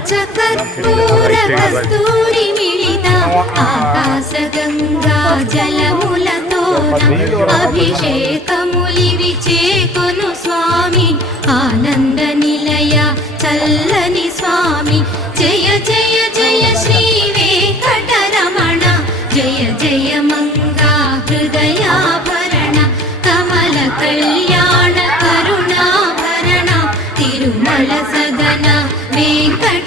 పచ్చకర్పూర కస్తూరి మిళిత ఆకాశ గంగా జలములతో అభిషేకములివి చేకొను స్వామి ఆనంద నిలయ చల్లని స్వామి జయ జయ జయ శ్రీ వెంకటరమణ జయ జయ మంగా హృదయాభరణ కమల కళ్యాణ కరుణాభరణ తిరుమల సదన వెంకట